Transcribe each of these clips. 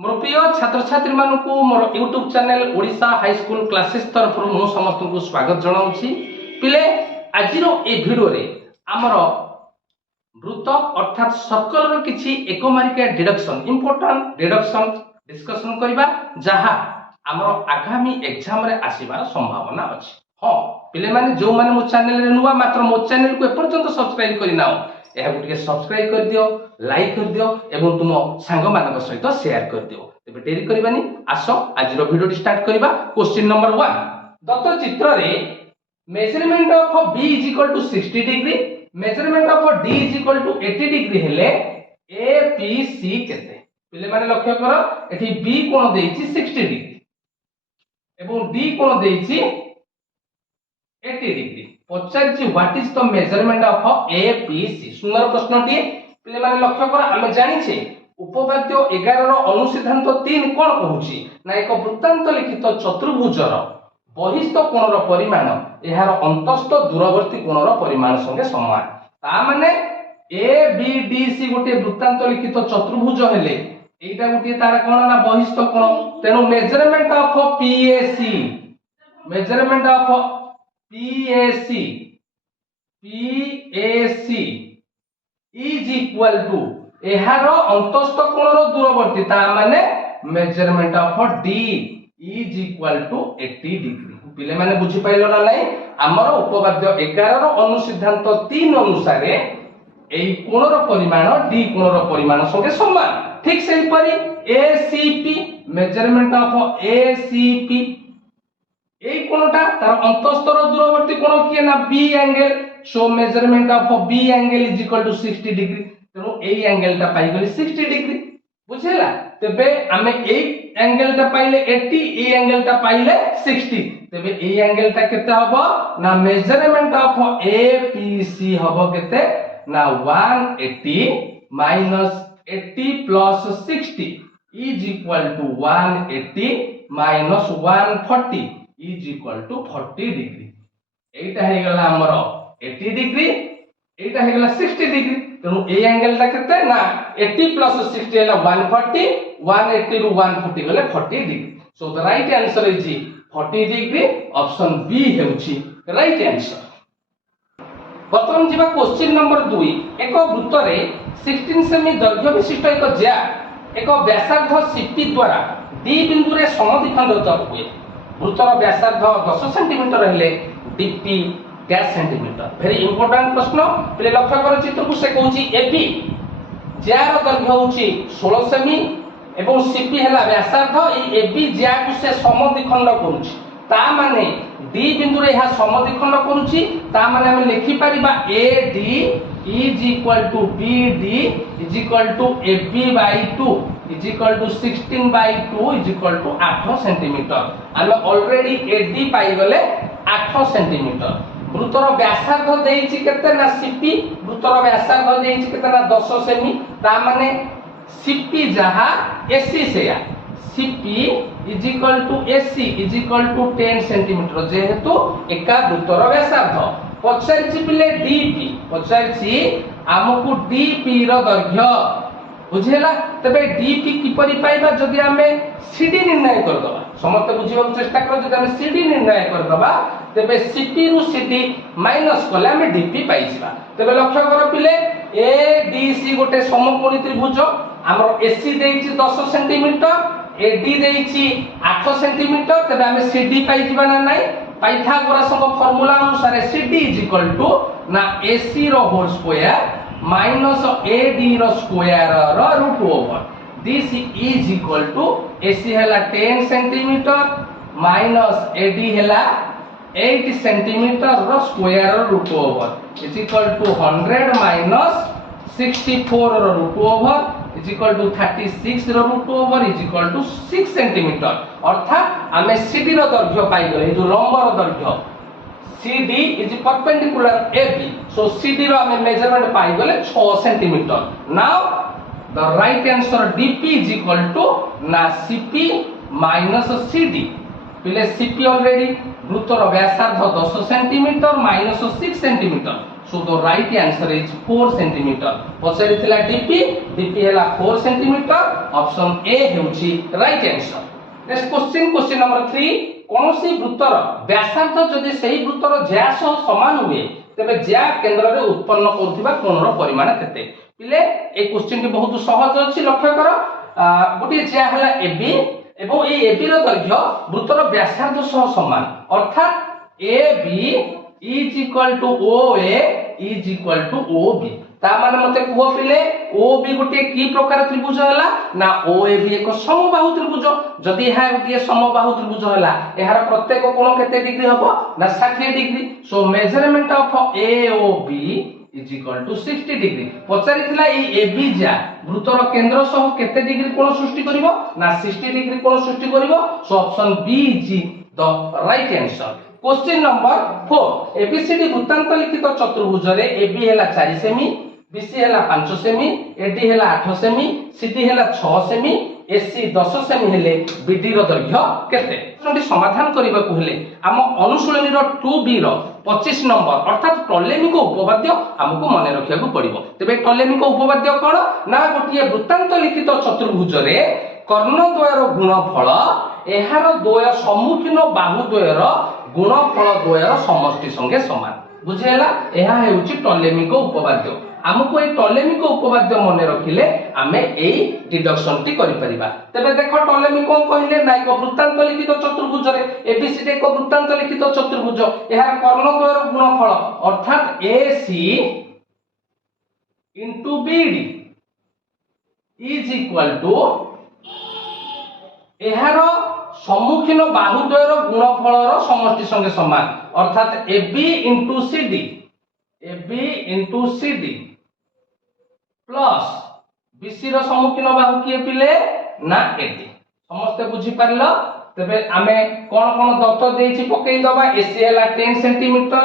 मोर प्रिय छात्र छात्री मानू मोर YouTube channel Odisha high school classes तरफ मु समस्त को स्वागत जनाऊँगी। पिले आज भिडियो रे आमर वृत्त अर्थात सर्कल किछि एक मार्किया डिडक्शन इंपोर्टेंट डिडक्शन डिस्कशन करबा जहा आमर आगामी एग्जाम रे आसीबार संभावना अछि। हां पिले माने जो माने मो चैनल रे नुवा मात्र मो चैनल को एपर्यंत सब्सक्राइब करि नाओ एहा गुटिके सब्सक्राइब कर दियो, लाइक कर दियो एवं तुम सांग मानक सहित शेयर कर दियो। तेबे डेरी करबानी आसो आज रो वीडियो स्टार्ट करबा। क्वेश्चन नंबर 1 दत्त चित्र रे measurement of b is equal to 60 degree measurement of d is equal to 80 degree हेले a b c केते पिले माने लक्ष्य कर एठी b कोण देइछि 60 डिग्री एवं d कोण देइछि 80 डिग्री पचारछि what is the measurement of A B C. सुंदर प्रश्नटी पिले माने लक्ष्य कर आमे जानिछे उपपाद्य 11 रो अनुसिद्धांत 3 कोन कहूछि ना एक वृत्तांत लिखित चतुर्भुजर बहिस्थ कोणर परिमाण एहार अंतस्थ दूरवर्ती कोणर परिमाण संगे समान। ता माने ए बी डी सी गोटे वृत्तांत लिखित चतुर्भुज हेले एटा गोटे तार कोन ना बहिस्थ कोण तेनु measurement of PAC measurement of PAC is equal to एहार अंतस्थ कोणर दूरवर्ती ता माने measurement of D is equal to 80 degree. पिले माने बुझी पाइलो ना नाही हमर उपपाद्य 11 रो अनुसिद्धांत 3 अनुसार एई कोणर परिमाण D कोणर परिमाण संगे समान। ठीक सेहि परि ACP मेजरमेंट ऑफ ACP এই কোণটা তার অন্তঃস্থর দূরবর্তী কোণ কি না B angle so measurement of B angle is equal to 60 degree তেনু এই অ্যাঙ্গেলটা পাই গলি 60 ডিগ্রি বুঝিলা। তবে আমি এই অ্যাঙ্গেলটা পাইলে 80 এই অ্যাঙ্গেলটা পাইলে 60 তবে এই অ্যাঙ্গেলটা কেতে হবে না মেজারমেন্ট অফ এপিসি হবে কেতে না 180 minus 80 plus 60 is equal two 180 minus 140 is equal to 40 degree. एटा हे गला हमर 80 डिग्री एटा हे गला 60 डिग्री तेनु ए एंगल ता केते ना 80 प्लस 60 हैला 140 180 रु 140 गले 40 degree. So the right answer is 40 degree option B हेउची राइट आंसर। बर्तमान जिबा क्वेश्चन नंबर 2 एक वृत्त रे 16 सेमी दैर्घ्य विशिष्ट एक ज्या एक व्यासार्ध सीपी द्वारा डी बिंदु रे समद्विखंडित हुए। वृत्तर व्यासार्ध 10 सेंटीमीटर हेले डीपी 10 सेंटीमीटर। वेरी इंपोर्टेंट प्रश्न पहिले लक्ष्य कर चित्र को से कहूची एबी ज्यार दैर्घ्य होची 16 सेमी एवं सीपी हैला व्यासार्ध ए एबी ज्या को से समद्विखंड करूची ता माने डी बिंदु रे यहा समद्विखंड करूची ता माने हम लिखि परिबा AD is equal to BD is equal to AB by 2 is equal to 16 by 2 is equal to 8 centimetre. हम ऑलरेडी एडी पाई गले 8 सेंटीमीटर। वृत्तर व्यासार्ध देइछि केते ना सीपी वृत्तर व्यासार्ध देइछि केते ना 10 सेमी ता माने सीपी जहा एसी सेया CP is equal to AC is equal to 10 centimetre जेहेतु एका वृत्तर व्यासार्ध। पछारछि पिले डीपी पछारछि हमकु डीपी रो दैर्घ्य बुझेला तबे डीपी किपरि पाइबा जदि हमें सीडी निर्णय कर दबा समस्त बुझिबा चेष्टा कर जदि हमें सीडी निर्णय कर दबा तबे सीपी रु सीडी माइनस कले हमें डीपी पाइ जिबा। तबे लक्ष्य कर पिले एडीसी गोटे समकोणी त्रिभुज हमर एसी देइछि 10 सेंटीमीटर एडी देइछि 8 सेंटीमीटर तबे हमें सीडी पाइ जिबा ना नाही पाइथागोरस फार्मूला अनुसार सीडी इज इक्वल टू ना एसी रो होल स्क्वायर माइनस AD रो स्क्वायर रो root over this is equal to AC हैला 10 सेंटीमीटर माइनस AD हैला 8 सेंटीमीटर रो स्क्वायर रो root over is equal to 100 minus 64 रो root over is equal to 36 row root over is equal to 6 centimetre. अर्थात हमें CD रो दैर्घ्य पाई गले जो लंब रो दैर्घ्य CD is perpendicular AB so CD रो हमें मेजरमेंट पाई गले 6 centimetre. Now the right answer DP is equal to ना CP minus CD पिले सीपी ऑलरेडी वृत्तर व्यासार्ध 10 centimetre minus 6 centimetre so the right answer is 4 centimetre पछाड़ी थिला डीपी डीपी हैला 4 सेंटीमीटर ऑप्शन ए हेउची right answer next question number 3 कोनोसी वृत्तर व्यासार्ध जदि सही वृत्तर ज्या सह समान हुए तबे ज्या केंद्र रे उत्पन्न करथिबा कोणर परिमाण केते पिले ए क्वेश्चन की बहुत सहज अछि लक्ष्य कर गोटे ज्या हला एबी एवं ए एबी रो दैर्घ्य वृत्तर व्यासार्ध सह समान अर्थात एबी इज इक्वल टू ओए इज इक्वल टू ओबी ता माने मते कुह पिले ओबी गोटे की प्रकार त्रिभुज हला ना ओएबी एक समबाहु त्रिभुज जदि एहा गोटे समबाहु त्रिभुज हला एहार प्रत्येक कोण केते डिग्री हबो ना 60 degree so measurement of AOB is equal to 60 degree पचारि थिला ए एबी जा वृत्तर केंद्र सह केते डिग्री कोण सृष्टि करिवो ना 60 डिग्री कोण सृष्टि करिवो so option B is the right answer question number 4 ABCD वृत्तांत लिखित चतुर्भुज रे एबी हैला 4 सेमी बीसी हैला 5 सेमी एडी हैला 8 सेमी सीडी हैला 6 सेमी एसी 10 सेमी हेले बीडी रो दैर्घ्य केते प्रश्नटी समाधान करिबा को हेले हम अनुशीलनी रो 2बी रो 25 नंबर अर्थात टॉलेमी को उपपाद्य हमको माने रखिया को पड़िबो तबे टॉलेमी को उपपाद्य कोन ना गोटिए वृत्तांत लिखित चतुर्भुज रे कर्ण द्वयर गुणफल एहार द्वय सम्मुखीन बाहु द्वयर गुणफल द्वयर समष्टि संगे समान बुझेला एहा हेउची टॉलेमी को उपपाद्य हमको ए टॉलेमी को उपपाद्य मने रखिले आमे एई डिडक्शन टी करि परिबा तबे देखो टॉलेमी कोन कहिले ना एक वृत्तांत लिखित चतुर्भुज रे एबीसीडी एक वृत्तांत लिखित चतुर्भुज एहार कर्ण द्वयर गुणफल अर्थात AC into BD is equal to एहार सम्मुखीन बाहुद्वयर गुणफलर समष्टि संगे समान अर्थात AB into CD plus BC रो सम्मुखीन बाहु किए पिले ना AD समस्त बुझी पारलो तबे आमे कोन कोन दत्त देछि पकेई दबा AC हला 10 सेंटीमीटर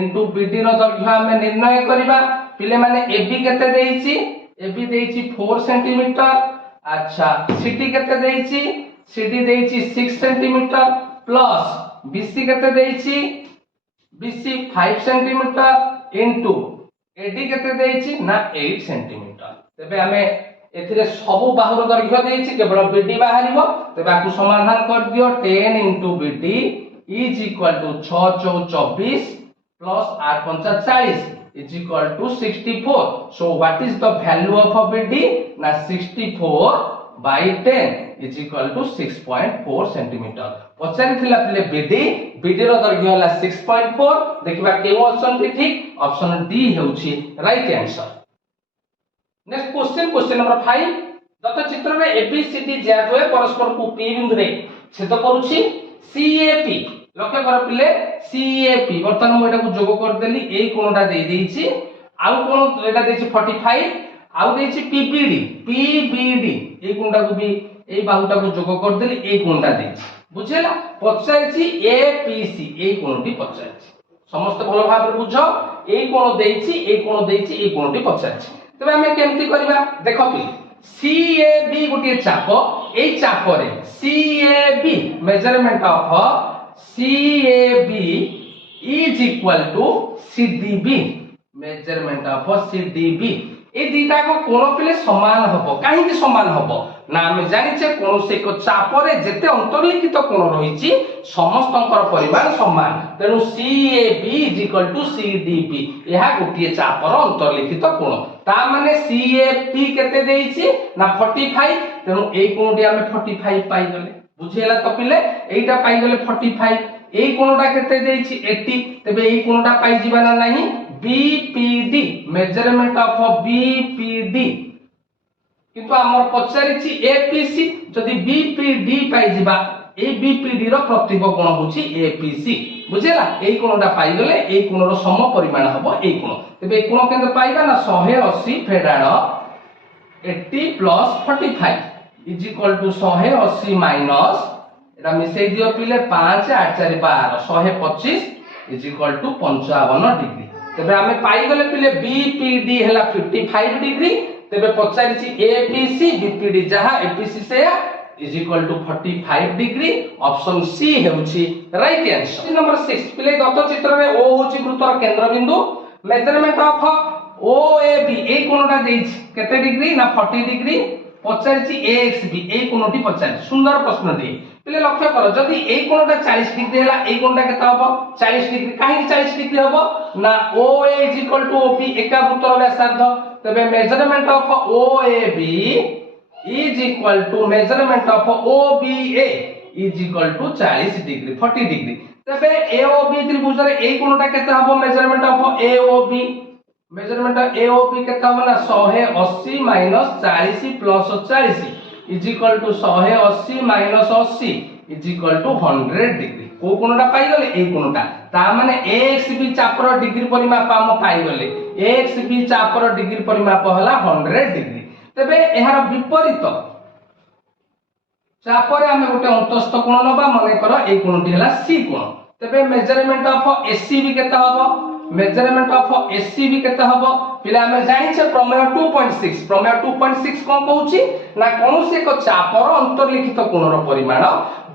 इंटू BD रो दैर्घ्य आमे निर्णय करिबा पिले माने AB केते देछि AB देछि 4 सेंटीमीटर अच्छा CD केते देछि CD देछि 6 सेंटीमीटर प्लस BC केते देछि BC 5 सेंटीमीटर इनटू AD केते देछि ना 8 सेंटीमीटर तबे हमें एथिरे सब बाहुर दैर्घ्य देछि केवल BD बाहरिबो तबे आकु समाधान कर दियो 10 into BD is equal to 6 4 24 plus 8 5 40 is equal to 64 so what is the value of BD ना 64 by 10 is equal to 6.4 centimetre पचारि थिला पिले BD रो दैर्घ्य हला 6.4 देखिबा के ऑप्शन टी ठीक ऑप्शन डी हेउची right answer next question number 5 दत्त चित्र रे ABCD ज्याद्वय परस्पर को P बिंदु रे छेद करूची CAP लक्ष्य कर पिले CAP वर्तमान मु एटा को जोग कर देली एई कोणटा दे देइची आउ कोण एटा देइची 45 आउ देइची PBD ए कोणटा को भी ए बाहुटा को जोग कर देली ए कोणटा देइची बुझेला पचाइची APC ए कोणटी पचाइची समस्त भलो भाबरे बुझो ए कोण देइची ए कोणटी पचाइची तबे हमें केमती करबा देखो पि CAB गोटे चाप ए चाप रे CAB measurement of CAB is equal to CDB measurement of CDB ए दीटा को कोण पिले समान हबो काहे कि समान हबो ना हम जानिछे कोन से को चाप रे जेते अंतर्लिखित कोण रहिछि समस्तंकर परिमाण समान तेनु CAB is equal to CDB एहा गोटिए चापर अंतर्लिखित कोण ता माने CAP केते देइछि ना 45 तेनु ए कोणटी हम 45 पाई गले बुझियला तो पिले एटा पाई गले 45 ए कोणटा केते देइछि 80 तबे ए कोणटा पाई जिबा ना नाही BPD मेजरमेंट ऑफ BPD किंतु हमर पचारिछि APC जदि BPD पाई जिबा ए BPD रो प्रतिबिंब कोण होछि APC बुझेला एई कोणटा पाई गले एई कोणरो सम परिमाण हबो एई कोण तबे एई कोण केंद्र पाइबा ना 180 फेडाण 80 plus 45 is equal to 180 minus एटा मिसेई दियो पिले 5 8 4 12 125 इज इक्वल टू 55 डिग्री तबे हमें पाई गले पिले BPD हला 55 डिग्री तेबे पचारिछि एबीसी बीपीडी जहा एपीसी से is equal to 45 degree option C हेउछि राइट आंसर। नंबर 6 पिले दत्त चित्र रे ओ होछि वृत्तर केंद्र बिंदु मेजरमेंट ऑफ ओएबी ए कोणटा देछि केते डिग्री ना 40 डिग्री पचारिछि एएक्सबी ए कोणटी पचारि सुंदर प्रश्न दिए पिले लक्ष्य करो जदि ए कोणटा 40 डिग्री हला ए कोणटा केता हबो 40 डिग्री काहे 40 डिग्री हबो ना ओए इज इक्वल टू ओबी एका वृत्तर व्यासार्ध तबे measurement of OAB is equal to measurement of OBA is equal to 40 degree 40 degree तबे AOB त्रिभुज रे ए कोणटा केते हबो measurement of AOB measurement of AOB केते हबो ना 180 minus 40 plus 40 is equal to 180 minus 80 is equal to 100 degree को कोणटा पाई गले ए कोणटा ता माने AXB चापर डिग्री परिमाप हम पाई गले AXB चापर डिग्री परिमाप हला 100 डिग्री तबे एहार विपरीत चापरे हम गोटे अंतस्थ कोण नबा माने कर ए कोणटी हला सी कोण तबे मेजरमेंट ऑफ एसीबी केता हबो मेजरमेंट ऑफ एसीबी केता हबो पिला हम जानि छे प्रमेय 2.6 प्रमेय 2.6 कोन कहूची ना कोनोसी एक चापर अंतर्लिखित कोणर परिमाण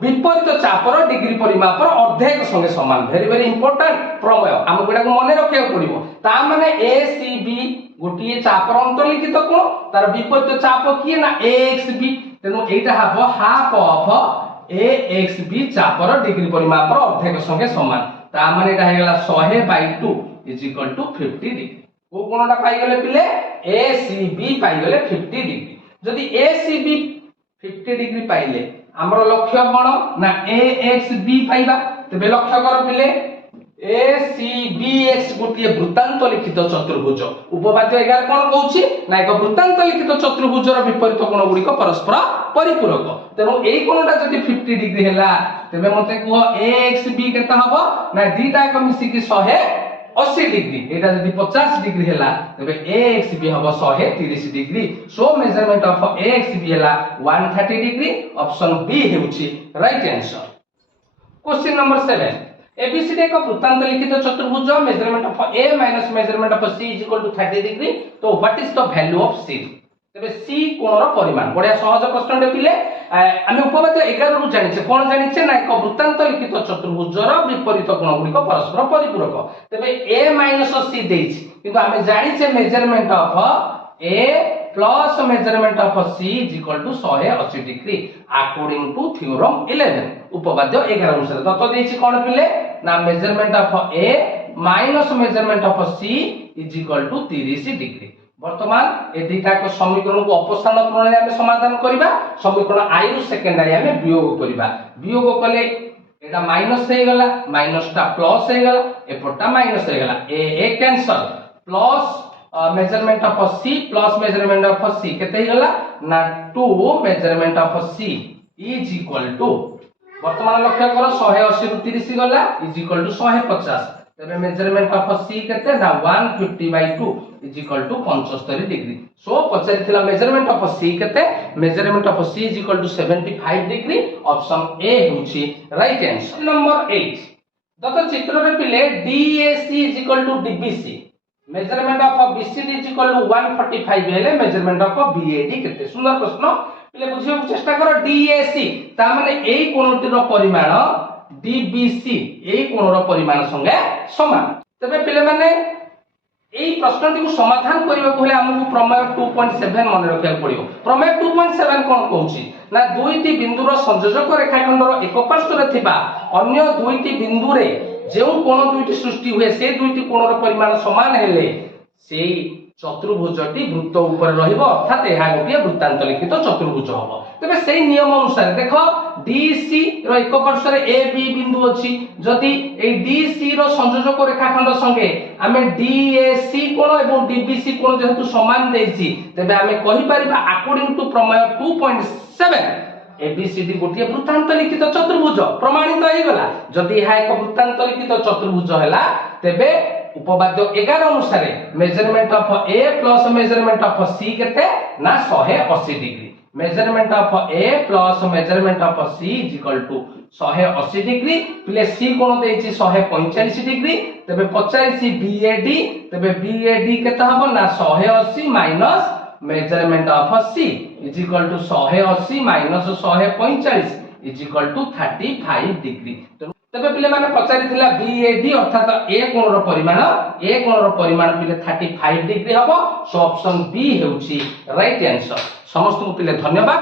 विपरीत चापर डिग्री परिमापर अर्धेक संगे समान वेरी इंपोर्टेंट प्रमेय हम गुडा को मने रखिया पड़िबो ता माने एसीबी गोटिए चापर अंतर्लिखित कोण तार विपरीत चाप किए ना एएक्सबी तेनु एटा हबो हाफ ऑफ एएक्सबी चापर डिग्री परिमापर अर्धेक संगे समान ता माने एटा हेगला 100/2 इज इक्वल टू 50 डिग्री को कोणटा पाई गले पिले एसीबी पाई गले 50 डिग्री जदी एसीबी 50 डिग्री पाइले हमर लक्ष्य कोन ना एएक्सबी पाइबा तबे लक्ष्य कर पिले ACBX गोटिए वृत्तांत लिखित चतुर्भुज उपपाद्य 11 कोन कहूची ना एक वृत्तांत लिखित चतुर्भुजर विपरीत कोण गुडी को परस्पर परिपूरक तेनु एई कोणटा जदी 50 डिग्री हैला तबे मते कह AXB केता हबो ना दीटा एक मिसी की 180 डिग्री एटा जदी 50 डिग्री हैला तबे AXB हबो 130 degree so measurement of AXB हैला 130 डिग्री ऑप्शन बी हेउची right answer. Question number 7 ABCD एक वृत्तांत लिखित चतुर्भुज measurement of A minus measurement of C is equal to 30 degree तो what is the value of C तबे C कोणर परिमाण बढिया सहज प्रश्न दे पिले आमे उपपाद्य 11 रु जानिछे कोन जानिछे ना एक वृत्तांत लिखित चतुर्भुजर विपरीत कोण गुडी को परस्पर परिपूरक तबे ए माइनस सी देछि किंतु आमे जानिछे measurement of A plus measurement of C is equal to 180 degree according to theorem 11 उपपाद्य 11 अनुसार दत्त देछि कोन पिले ना measurement of A minus measurement of C is equal to 30 degree वर्तमान ए दुटा को समीकरण को अपस्थान प्रणाली में समाधान करिबा समीकरण आई रु सेकंड आई में वियोग करिबा वियोग कले एटा माइनस हे गला माइनस टा प्लस हे गला एपटा माइनस हे गला ए cancel plus measurement of C plus measurement of C केते हे गला ना 2 measurement of C is equal to वर्तमान लक्ष्य करो 180 रु 30 गला इज इक्वल टू 150 तबे मेजरमेंट ऑफ सी केते ना 150/2 is equal to 75 degree so पचारि थिला मेजरमेंट ऑफ सी केते measurement of C is equal to 75 degree option A होची राइट आंसर। नंबर 8 दत्त चित्र रे पिले DAC is equal to DBC measurement of BCD is equal to 145 हेले measurement of BOD केते सुंदर प्रश्न पिले बुझियो चेष्टा करो डीएसी ता माने एई कोणटीर परिमाण डीबीसी एई कोणर परिमाण संगे समान तबे पिले माने एई प्रश्नटी को समाधान करियो कहले हमहु प्रमेय 2.7 मन रखिया पड़ियो प्रमेय 2.7 कोन कहूची ना दुईटी बिंदुर संयोजक रेखाखंडर एक पार्श्व रे थिबा अन्य दुईटी बिंदु रे जेउ कोण दुईटी सृष्टि हुए से दुईटी कोणर परिमाण समान हेले सेई चतुर्भुजटी वृत्त ऊपर रहिबो अर्थात एहा गोटिए वृत्तांत लिखित चतुर्भुज हबो तबे सेही नियम अनुसार देखो डीसी रो एक पार्श्व रे ए बी बिंदु अछि जदि ए डीसी रो संयोजक रेखाखंड संगे आमे डीएसी कोण एवं डीबीसी कोण जेहेतु समान देछि तबे आमे कहि परिबा अकॉर्डिंग टू प्रमेय 2.7 एबीसीडी गोटिए वृत्तांत लिखित चतुर्भुज प्रमाणित होई गला जदि एहा एक वृत्तांत लिखित चतुर्भुज हैला तबे उपपाद्य 11 अनुसार measurement of A plus measurement of C केते ना 180 degree measurement of A plus measurement of C is equal to 180 degree plus C कोण देछि 145 डिग्री तबे 85 बीएडी तबे बीएडी केते हबो ना 180 minus measurement of C is equal to 180 minus 145 is equal to 35 degree. तबे पिले माने पचारिथिला बीएडी अर्थात ए कोणर परिमाण पिले 35 डिग्री हबो। सो ऑप्शन बी हेउची राइट आंसर। समस्त को पिले धन्यवाद।